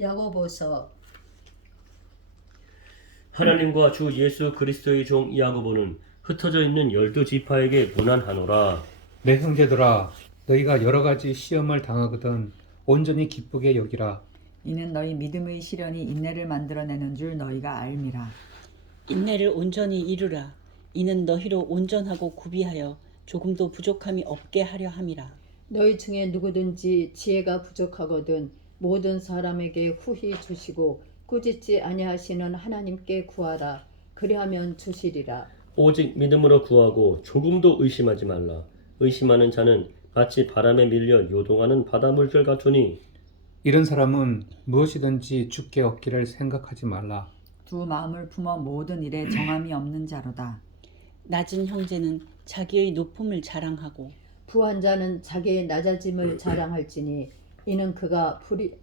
야고보서 하나님과 주 예수 그리스도의 종 야고보는 흩어져 있는 12지파에게 문안하노라. 내 형제들아, 너희가 여러 가지 시험을 당하거든 온전히 기쁘게 여기라. 이는 너희 믿음의 시련이 인내를 만들어내는 줄 너희가 알미라. 인내를 온전히 이루라. 이는 너희로 온전하고 구비하여 조금도 부족함이 없게 하려 함이라. 너희 중에 누구든지 지혜가 부족하거든 모든 사람에게 후히 주시고 꾸짖지 아니하시는 하나님께 구하라. 그리하면 주시리라. 오직 믿음으로 구하고 조금도 의심하지 말라. 의심하는 자는 마치 바람에 밀려 요동하는 바닷물결 같으니 이런 사람은 무엇이든지 주께 얻기를 생각하지 말라. 두 마음을 품어 모든 일에 정함이 없는 자로다. 낮은 형제는 자기의 높음을 자랑하고 부한 자는 자기의 낮아짐을 자랑할지니 이는 그가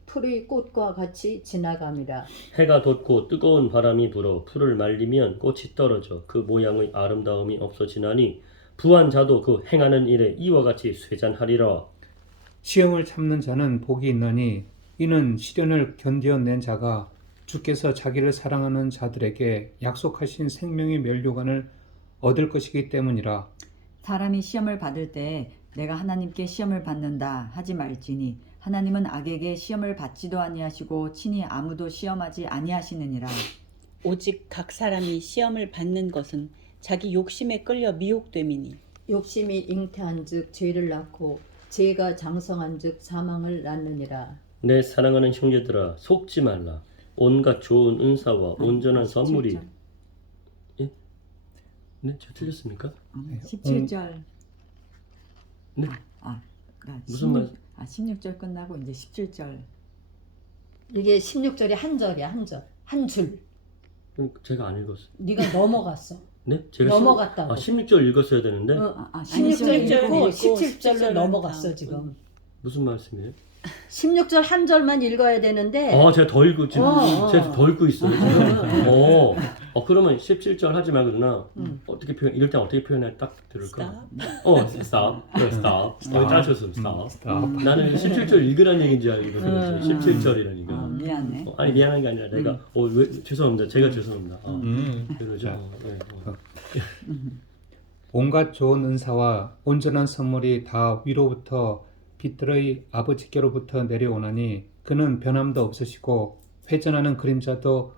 풀의 꽃과 같이 지나감이라. 해가 돋고 뜨거운 바람이 불어 풀을 말리면 꽃이 떨어져 그 모양의 아름다움이 없어지나니 부한 자도 그 행하는 일에 이와 같이 쇠잔하리라. 시험을 참는 자는 복이 있나니 이는 시련을 견뎌낸 자가 주께서 자기를 사랑하는 자들에게 약속하신 생명의 면류관을 얻을 것이기 때문이라. 사람이 시험을 받을 때에 내가 하나님께 시험을 받는다 하지 말지니 하나님은 악에게 시험을 받지도 아니하시고 친히 아무도 시험하지 아니하시느니라. 오직 각 사람이 시험을 받는 것은 자기 욕심에 끌려 미혹됨이니 욕심이 잉태한즉 죄를 낳고 죄가 장성한즉 사망을 낳느니라. 내 사랑하는 형제들아 속지 말라. 온갖 좋은 은사와 온전한 선물이 17절. 예? 네? 제가 틀렸습니까? 17절. 네. 무슨 말? 16절 끝나고 이제 17절. 이게 16절이 한 절이야. 한 줄. 제가 안 읽었어요. 네가 넘어갔어. 네? 제가 넘어갔다고. 16절 읽었어야 되는데 16절 읽고 17절로 17절로 넘어갔어 다음. 지금. 무슨 말씀이에요? 16절 한 절만 읽어야 되는데 제가 더 읽고 지금 제가 더 읽고 있어요. 지금. 그러면 17절 하지 말고 누나 어떻게 표현 이럴 때 어떻게 표현할 딱 들을까? stop. 그래, stop. 짜셔서 stop. 나는 17절 읽으라는 얘기인 줄 알고 들었어요. 17절이라니까. 미안해. 아니 미안한 게 아니라 내가 왜 죄송합니다. 제가 죄송합니다. 그러죠. 네. 온갖 좋은 은사와 온전한 선물이 다 위로부터 빛들의 아버지께로부터 내려오나니 그는 변함도 없으시고 회전하는 그림자도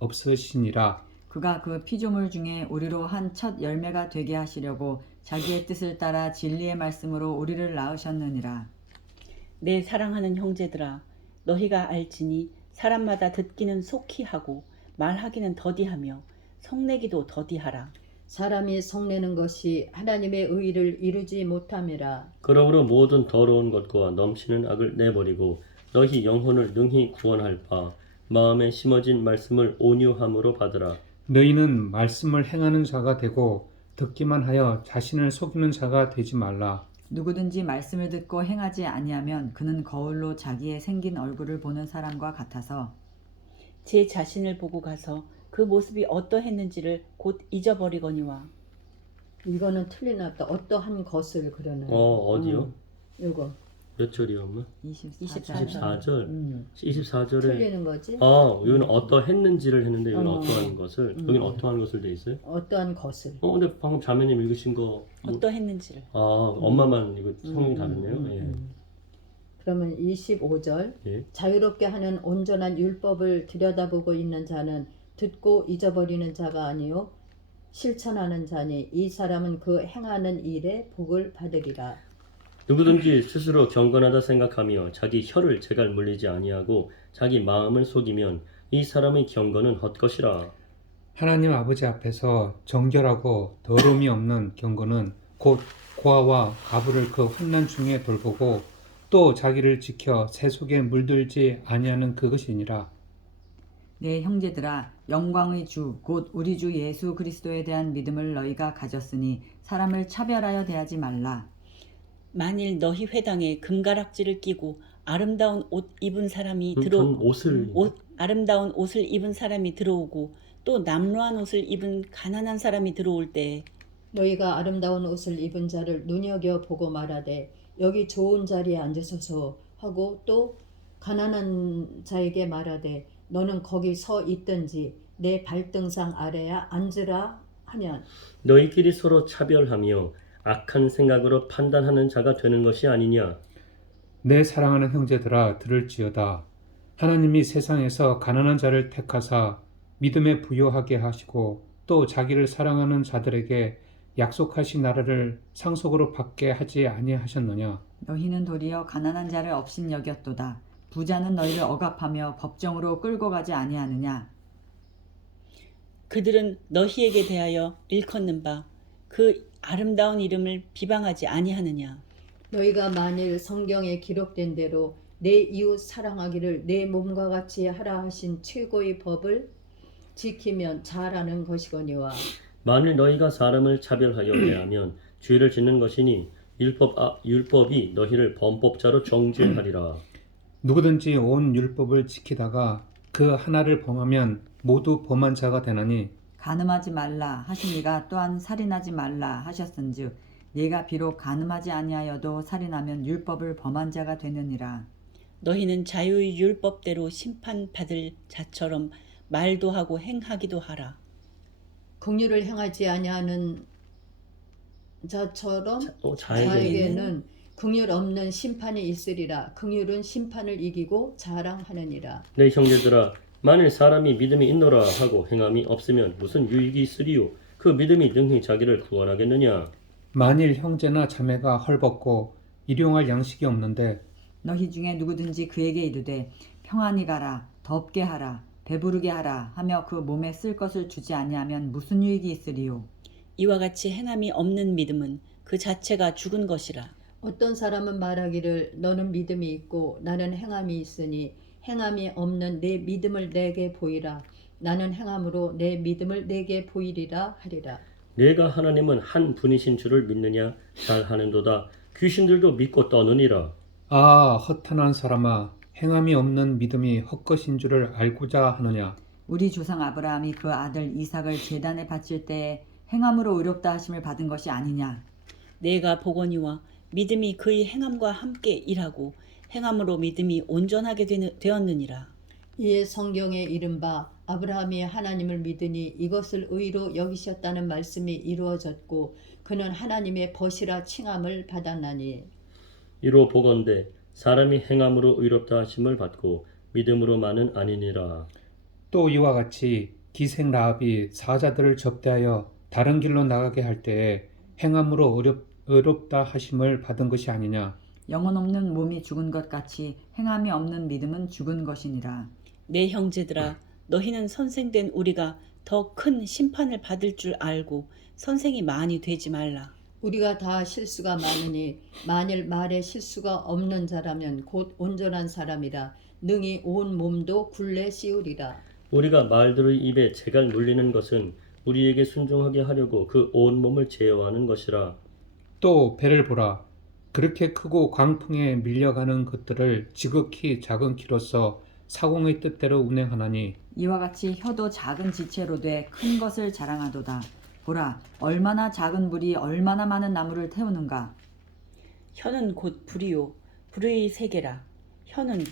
없으시니라. 그가 그 피조물 중에 우리로 한 첫 열매가 되게 하시려고 자기의 뜻을 따라 진리의 말씀으로 우리를 낳으셨느니라. 내 사랑하는 형제들아 너희가 알지니 사람마다 듣기는 속히 하고 말하기는 더디하며 성내기도 더디하라. 사람이 성내는 것이 하나님의 의를 이루지 못함이라. 그러므로 모든 더러운 것과 넘치는 악을 내버리고 너희 영혼을 능히 구원할 바 마음에 심어진 말씀을 온유함으로 받으라. 너희는 말씀을 행하는 자가 되고 듣기만 하여 자신을 속이는 자가 되지 말라. 누구든지 말씀을 듣고 행하지 아니하면 그는 거울로 자기의 생긴 얼굴을 보는 사람과 같아서 제 자신을 보고 가서 그 모습이 어떠했는지를 곧 잊어버리거니와. 이거는 틀리나보다. 어떠한 것을 그러는. 어디요? 이거 몇 절이요, 엄마? 24절. 24절. 24절에 틀리는 거지. 여기는 어떠했는지를 했는데 여기는 어. 어떠한 것을 여기는 어떠한 것을 돼 있어요? 어떠한 것을. 근데 방금 자매님 읽으신 거 어떠했는지를. 엄마만 이거 성이 다르네요. 예. 그러면 25절. 예. 자유롭게 하는 온전한 율법을 들여다보고 있는 자는 듣고 잊어버리는 자가 아니요 실천하는 자니 이 사람은 그 행하는 일에 복을 받으리라. 누구든지 스스로 경건하다 생각하며 자기 혀를 제갈 물리지 아니하고 자기 마음을 속이면 이 사람의 경건은 헛것이라. 하나님 아버지 앞에서 정결하고 더러움이 없는 경건은 곧 고아와 가부를 그 환난 중에 돌보고 또 자기를 지켜 새 속에 물들지 아니하는 그것이니라. 내 형제들아 영광의 주 곧 우리 주 예수 그리스도에 대한 믿음을 너희가 가졌으니 사람을 차별하여 대하지 말라. 만일 너희 회당에 금가락지를 끼고 아름다운 옷 입은 사람이 아름다운 옷을 입은 사람이 들어오고 또 남루한 옷을 입은 가난한 사람이 들어올 때 너희가 아름다운 옷을 입은 자를 눈여겨보고 말하되 여기 좋은 자리에 앉으소서 하고 또 가난한 자에게 말하되 너는 거기 서 있든지 내 발등상 아래야 앉으라 하면 너희끼리 서로 차별하며 악한 생각으로 판단하는 자가 되는 것이 아니냐. 내 사랑하는 형제들아 들을지어다. 하나님이 세상에서 가난한 자를 택하사 믿음에 부요하게 하시고 또 자기를 사랑하는 자들에게 약속하신 나라를 상속으로 받게 하지 아니하셨느냐. 너희는 도리어 가난한 자를 업신 여겼도다. 부자는 너희를 억압하며 법정으로 끌고 가지 아니하느냐. 그들은 너희에게 대하여 일컫는 바 그 아름다운 이름을 비방하지 아니하느냐. 너희가 만일 성경에 기록된 대로 내 이웃 사랑하기를 내 몸과 같이 하라 하신 최고의 법을 지키면 잘하는 것이거니와 만일 너희가 사람을 차별하여 대하면 죄를 짓는 것이니 율법이 너희를 범법자로 정죄하리라. 누구든지 온 율법을 지키다가 그 하나를 범하면 모두 범한 자가 되나니 간음하지 말라 하시니가 또한 살인하지 말라 하셨은즉 네가 비록 간음하지 아니하여도 살인하면 율법을 범한 자가 되느니라. 너희는 자유의 율법대로 심판받을 자처럼 말도 하고 행하기도 하라. 긍휼을 행하지 아니하는 자처럼 자에게는 자에게는 긍휼 없는 심판이 있으리라. 긍휼은 심판을 이기고 자랑하느니라. 내 형제들아, 만일 사람이 믿음이 있노라 하고 행함이 없으면 무슨 유익이 있으리요? 그 믿음이 능히 자기를 구원하겠느냐? 만일 형제나 자매가 헐벗고 일용할 양식이 없는데 너희 중에 누구든지 그에게 이르되 평안히 가라 덥게 하라 배부르게 하라 하며 그 몸에 쓸 것을 주지 아니하면 무슨 유익이 있으리요. 이와 같이 행함이 없는 믿음은 그 자체가 죽은 것이라. 어떤 사람은 말하기를 너는 믿음이 있고 나는 행함이 있으니 행함이 없는 내 믿음을 내게 보이라. 나는 행함으로 내 믿음을 내게 보이리라 하리라. 내가 하나님은 한 분이신 줄을 믿느냐? 잘하는도다. 귀신들도 믿고 떠느니라. 아 허탄한 사람아 행함이 없는 믿음이 헛것인 줄을 알고자 하느냐. 우리 조상 아브라함이 그 아들 이삭을 제단에 바칠 때에 행함으로 의롭다 하심을 받은 것이 아니냐. 내가 보거니와 믿음이 그의 행함과 함께 일하고 행함으로 믿음이 온전하게 되었느니라. 이에 성경에 이른바 아브라함이 하나님을 믿으니 이것을 의로 여기셨다는 말씀이 이루어졌고 그는 하나님의 벗이라 칭함을 받았나니 이로 보건대 사람이 행함으로 의롭다 하심을 받고 믿음으로만은 아니니라. 또 이와 같이 기생 라합이 사자들을 접대하여 다른 길로 나가게 할 때에 행함으로 의롭다 하심을 받은 것이 아니냐. 영혼 없는 몸이 죽은 것 같이 행함이 없는 믿음은 죽은 것이니라. 내 형제들아, 너희는 선생된 우리가 더 큰 심판을 받을 줄 알고 선생이 많이 되지 말라. 우리가 다 실수가 많으니 만일 말에 실수가 없는 자라면 곧 온전한 사람이라 능히 온 몸도 굴레 씌우리라. 우리가 말들의 입에 재갈 물리는 것은 우리에게 순종하게 하려고 그 온 몸을 제어하는 것이라. 또 배를 보라. 그렇게 크고 광풍에 밀려가는 것들을 지극히 작은 키로서 사공의 뜻대로 운행하나니 이와 같이 혀도 작은 지체로 돼 큰 것을 자랑하도다. 보라, 얼마나 작은 불이 얼마나 많은 나무를 태우는가. 혀는 곧 불이요 불의 세계라. 혀는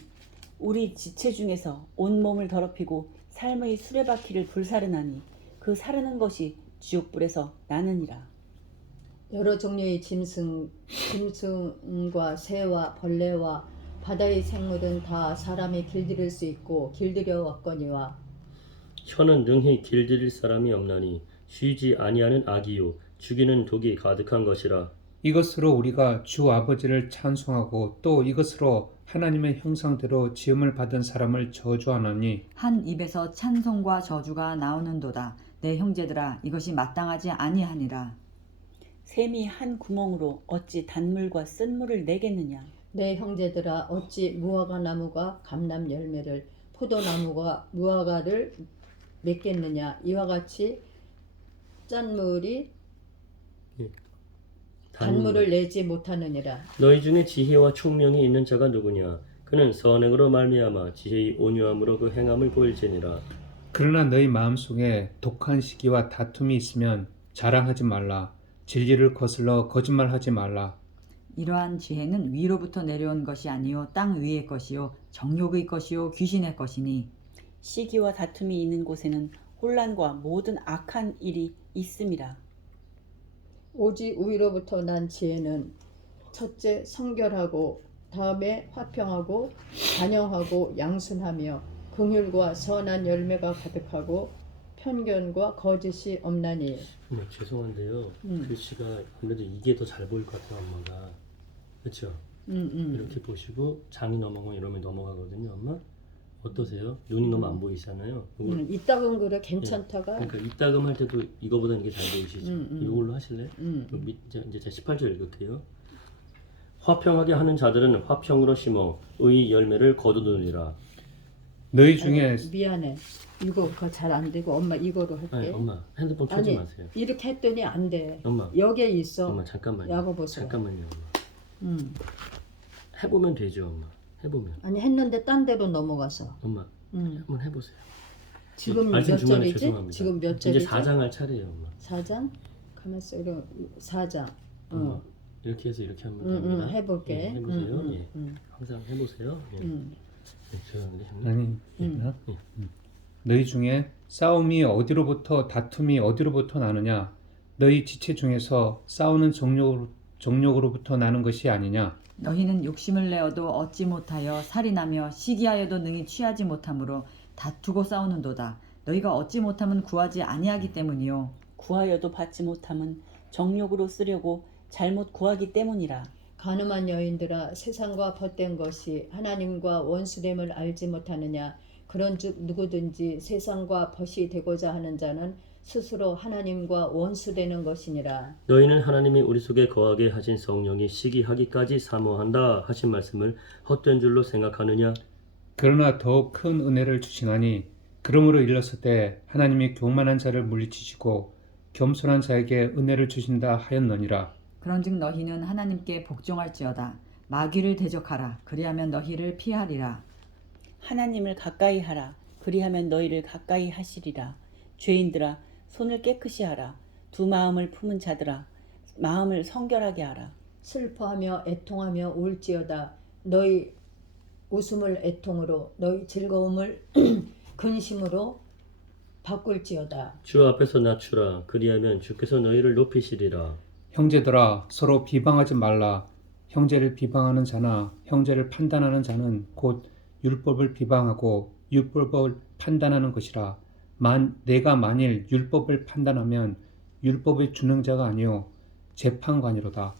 우리 지체 중에서 온 몸을 더럽히고 삶의 수레바퀴를 불사르나니 그 사르는 것이 지옥불에서 나느니라. 여러 종류의 짐승과 새와 벌레와 바다의 생물은 다 사람이 길들일 수 있고 길들여 왔거니와 혀는 능히 길들일 사람이 없나니 쉬지 아니하는 악이요 죽이는 독이 가득한 것이라. 이것으로 우리가 주 아버지를 찬송하고 또 이것으로 하나님의 형상대로 지음을 받은 사람을 저주하나니 한 입에서 찬송과 저주가 나오는도다. 내 형제들아, 이것이 마땅하지 아니하니라. 샘이 한 구멍으로 어찌 단물과 쓴물을 내겠느냐. 내 형제들아 어찌 무화과 나무가 감람 열매를 포도나무가 무화과를 맺겠느냐. 이와 같이 짠물이 단물을 내지 못하느니라. 너희 중에 지혜와 총명이 있는 자가 누구냐? 그는 선행으로 말미암아 지혜의 온유함으로 그 행함을 보일지니라. 그러나 너희 마음속에 독한 시기와 다툼이 있으면 자랑하지 말라. 진리를 거슬러 거짓말하지 말라. 이러한 지혜는 위로부터 내려온 것이 아니요 땅 위의 것이요 정욕의 것이요 귀신의 것이니 시기와 다툼이 있는 곳에는 혼란과 모든 악한 일이 있음이라. 오직 위로부터 난 지혜는 첫째 성결하고 다음에 화평하고 단영하고 양순하며 긍휼과 선한 열매가 가득하고 편견과 거짓이 없나니. 죄송한데요. 글씨가 아무래도 이게 더 잘 보일 것 같아요, 엄마가. 그렇죠? 이렇게 보시고 장이 넘어가고 이러면 넘어가거든요, 엄마. 어떠세요? 눈이 너무 안 보이시잖아요. 이따금 그래 괜찮다가. 그러니까 이따금 할 때도 이거보다는 이게 잘 보이시죠? 이걸로 하실래요? 이제 제 18절 읽을게요. 화평하게 하는 자들은 화평으로 심어 의 열매를 거두느니라. 너희 중에 미안해. 이거 잘 안 되고 엄마 이거로 할게. 아니, 엄마 핸드폰 켜지 마세요. 이렇게 했더니 안 돼. 엄마. 여기에 있어. 엄마 잠깐만요. 야구 보세요. 잠깐만요, 엄마. 해보면 되죠, 엄마. 해보면. 아니 했는데 딴 데로 넘어가서. 엄마 한번 해보세요. 지금 말씀 몇 중간에 절이지? 죄송합니다. 지금 몇 이제 절이지? 4장 할 차례예요, 엄마. 4장? 가만있어. 4장. 엄마, 이렇게 해서 이렇게 하면 됩니다. 해볼게. 예, 해보세요. 예. 항상 해보세요. 예. 죄송한데 형님. 아니 있나? 너희 중에 싸움이 어디로부터 다툼이 어디로부터 나느냐? 너희 지체 중에서 싸우는 정욕으로부터 나는 것이 아니냐? 너희는 욕심을 내어도 얻지 못하여 살인하며 시기하여도 능히 취하지 못하므로 다투고 싸우는도다. 너희가 얻지 못함은 구하지 아니하기 때문이요 구하여도 받지 못함은 정욕으로 쓰려고 잘못 구하기 때문이라. 가늠한 여인들아 세상과 벗된 것이 하나님과 원수됨을 알지 못하느냐. 그런즉 누구든지 세상과 벗이 되고자 하는 자는 스스로 하나님과 원수되는 것이니라. 너희는 하나님이 우리 속에 거하게 하신 성령이 시기하기까지 사모한다 하신 말씀을 헛된 줄로 생각하느냐? 그러나 더욱 큰 은혜를 주시나니 그러므로 일렀을 때 하나님이 교만한 자를 물리치시고 겸손한 자에게 은혜를 주신다 하였느니라. 그런즉 너희는 하나님께 복종할지어다. 마귀를 대적하라. 그리하면 너희를 피하리라. 하나님을 가까이 하라. 그리하면 너희를 가까이 하시리라. 죄인들아 손을 깨끗이 하라. 두 마음을 품은 자들아 마음을 성결하게 하라. 슬퍼하며 애통하며 울지어다. 너희 웃음을 애통으로 너희 즐거움을 근심으로 바꿀지어다. 주 앞에서 낮추라. 그리하면 주께서 너희를 높이시리라. 형제들아 서로 비방하지 말라. 형제를 비방하는 자나 형제를 판단하는 자는 곧 율법을 비방하고 율법을 판단하는 것이라. 내가 만일 율법을 판단하면 율법의 준행자가 아니요 재판관이로다.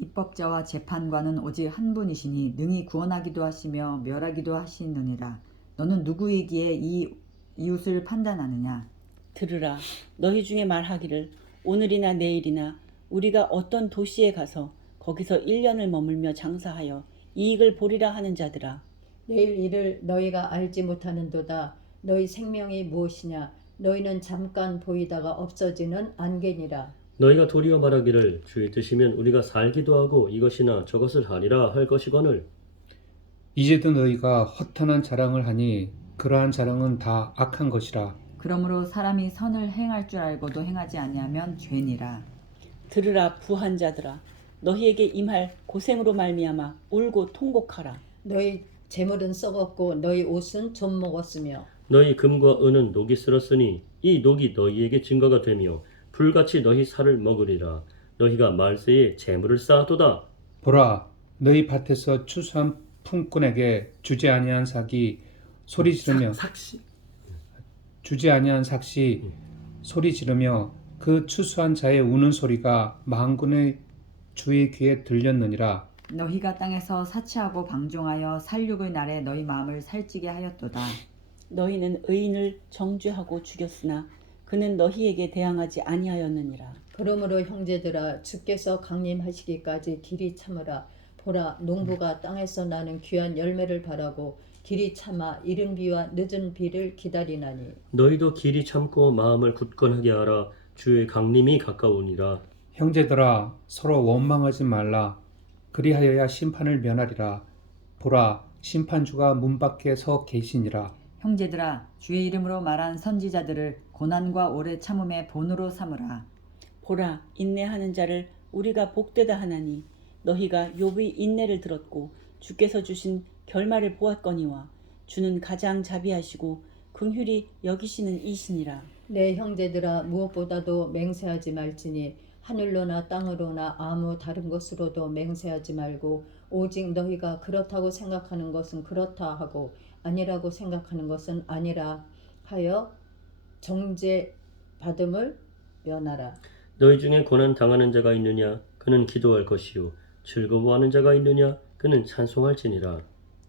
입법자와 재판관은 오직 한 분이시니 능히 구원하기도 하시며 멸하기도 하시느니라. 너는 누구이기에 이 이웃을 판단하느냐? 들으라. 너희 중에 말하기를 오늘이나 내일이나 우리가 어떤 도시에 가서 거기서 1년을 머물며 장사하여 이익을 보리라 하는 자들아. 내일 일을 너희가 알지 못하는도다. 너희 생명이 무엇이냐? 너희는 잠깐 보이다가 없어지는 안개니라. 너희가 도리어 말하기를 주의 뜻이면 우리가 살기도 하고 이것이나 저것을 하리라 할 것이거늘. 이제도 너희가 허탄한 자랑을 하니 그러한 자랑은 다 악한 것이라. 그러므로 사람이 선을 행할 줄 알고도 행하지 아니하면 죄니라. 들으라 부한 자들아. 너희에게 임할 고생으로 말미암아 울고 통곡하라. 너희 재물은 썩었고 너희 옷은 좀 먹었으며 너희 금과 은은 녹이 쓸었으니 이 녹이 너희에게 증거가 되며 불같이 너희 살을 먹으리라. 너희가 말세에 재물을 쌓아도다. 보라 너희 밭에서 추수한 품꾼에게 주지 아니한 삭이 소리 지르며 주지 아니한 삭시 소리 지르며 그 추수한 자의 우는 소리가 만군의 주의 귀에 들렸느니라. 너희가 땅에서 사치하고 방종하여 살육의 날에 너희 마음을 살찌게 하였도다. 너희는 의인을 정죄하고 죽였으나 그는 너희에게 대항하지 아니하였느니라. 그러므로 형제들아 주께서 강림하시기까지 길이 참으라. 보라 농부가 땅에서 나는 귀한 열매를 바라고 길이 참아 이른 비와 늦은 비를 기다리나니. 너희도 길이 참고 마음을 굳건하게 하라. 주의 강림이 가까우니라. 형제들아 서로 원망하지 말라. 그리하여야 심판을 면하리라. 보라 심판주가 문 밖에 서 계시니라. 형제들아 주의 이름으로 말한 선지자들을 고난과 오래 참음의 본으로 삼으라. 보라 인내하는 자를 우리가 복되다 하나니 너희가 욥의 인내를 들었고 주께서 주신 결말을 보았거니와 주는 가장 자비하시고 긍휼히 여기시는 이시니라. 내 형제들아 무엇보다도 맹세하지 말지니 하늘로나 땅으로나 아무 다른 것으로도 맹세하지 말고 오직 너희가 그렇다고 생각하는 것은 그렇다 하고 아니라고 생각하는 것은 아니라 하여 정죄 받음을 면하라. 너희 중에 고난 당하는 자가 있느냐 그는 기도할 것이요 즐거워하는 자가 있느냐 그는 찬송할지니라.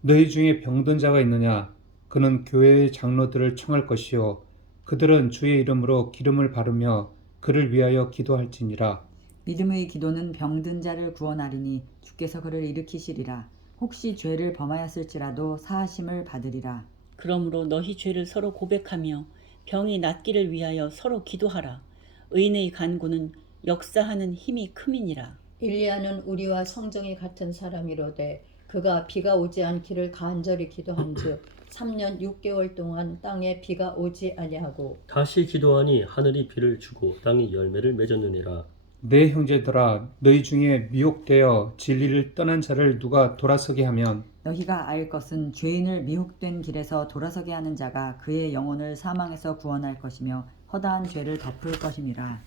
너희 중에 병든 자가 있느냐 그는 교회의 장로들을 청할 것이요 그들은 주의 이름으로 기름을 바르며 그를 위하여 기도할지니라. 믿음의 기도는 병든 자를 구원하리니 주께서 그를 일으키시리라. 혹시 죄를 범하였을지라도 사하심을 받으리라. 그러므로 너희 죄를 서로 고백하며 병이 낫기를 위하여 서로 기도하라. 의인의 간구는 역사하는 힘이 큼이니라. 일리야는 우리와 성정이 같은 사람이로되 그가 비가 오지 않기를 간절히 기도한즉 3년 6개월 동안 땅에 비가 오지 아니하고 다시 기도하니 하늘이 비를 주고 땅이 열매를 맺었느니라. 내 형제들아 너희 중에 미혹되어 진리를 떠난 자를 누가 돌아서게 하면 너희가 알 것은 죄인을 미혹된 길에서 돌아서게 하는 자가 그의 영혼을 사망에서 구원할 것이며 허다한 죄를 덮을 것임이라.